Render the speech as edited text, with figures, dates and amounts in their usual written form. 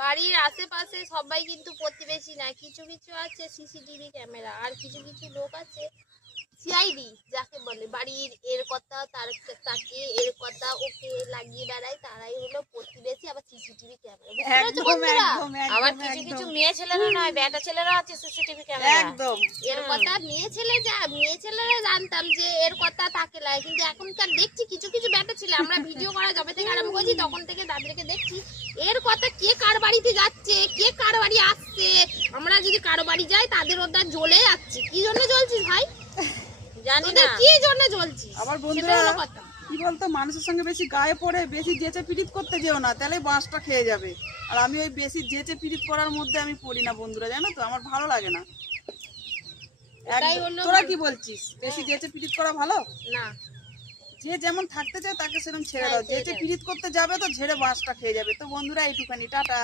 বাড়ির আশেপাশে সবাই কিন্তু প্রতিবেশী না, কিছু কিছু আছে সিসিটিভি ক্যামেরা, আর কিছু কিছু লোক আছে সিআইডি যাকে বলে, বাড়ির এর কথা তাকে এর কথা ওকে লাগিয়ে বেড়ায়, তারাই হলো প্রতিবেশী। আবার সিসিটিভি ক্যামেরা, বুঝতে পেরেছো বন্ধুরা? আবার কিছু কিছু মেয়ে ছেলেরা নয়, বেটা ছেলেরা আছে সিসিটিভি ক্যামেরা। একদম এর কথা মেয়ে ছেলেরা জানতাম যে এর কথা তাকে লাগে, কিন্তু এখনকার দেখছি কিছু কিছু ব্যাটা ছেলে, আমরা ভিডিও করা যবে থেকে আরম্ভ করছি তখন থেকে তাদেরকে দেখছি এর কথা কে কার বাড়িতে যাচ্ছে, কে কার বাড়ি আসছে। আমরা যদি কারো বাড়ি যাই তাদের ওটা জ্বলে যাচ্ছে। কি জন্য জ্বলছিস ভাই? জানি না কি জন্য জ্বলছিস? আবার সেটা বন্ধুরা হলো কথা। কি বলতো, মানুষের সঙ্গে বেশি গায়ে পড়ে বেশি যেচে পিটিত করতে যেও না, তাহলে বাঁশটা খেয়ে যাবে। আর আমি ওই বেশি যেচে পিটিত করার মধ্যে আমি পড়ি না বন্ধুরা, জানো তো, আমার ভালো লাগে না। তোরা কি বলছিস, বেশি যেচে পিটিত করা ভালো না? যে যেমন থাকতে চায় তাকে সেরকম ছেড়ে দাও, যেচে পিটিত করতে যাবে তো ঝেড়ে বাঁশটা খেয়ে যাবে। তো বন্ধুরা এইটুখানি, টাটা।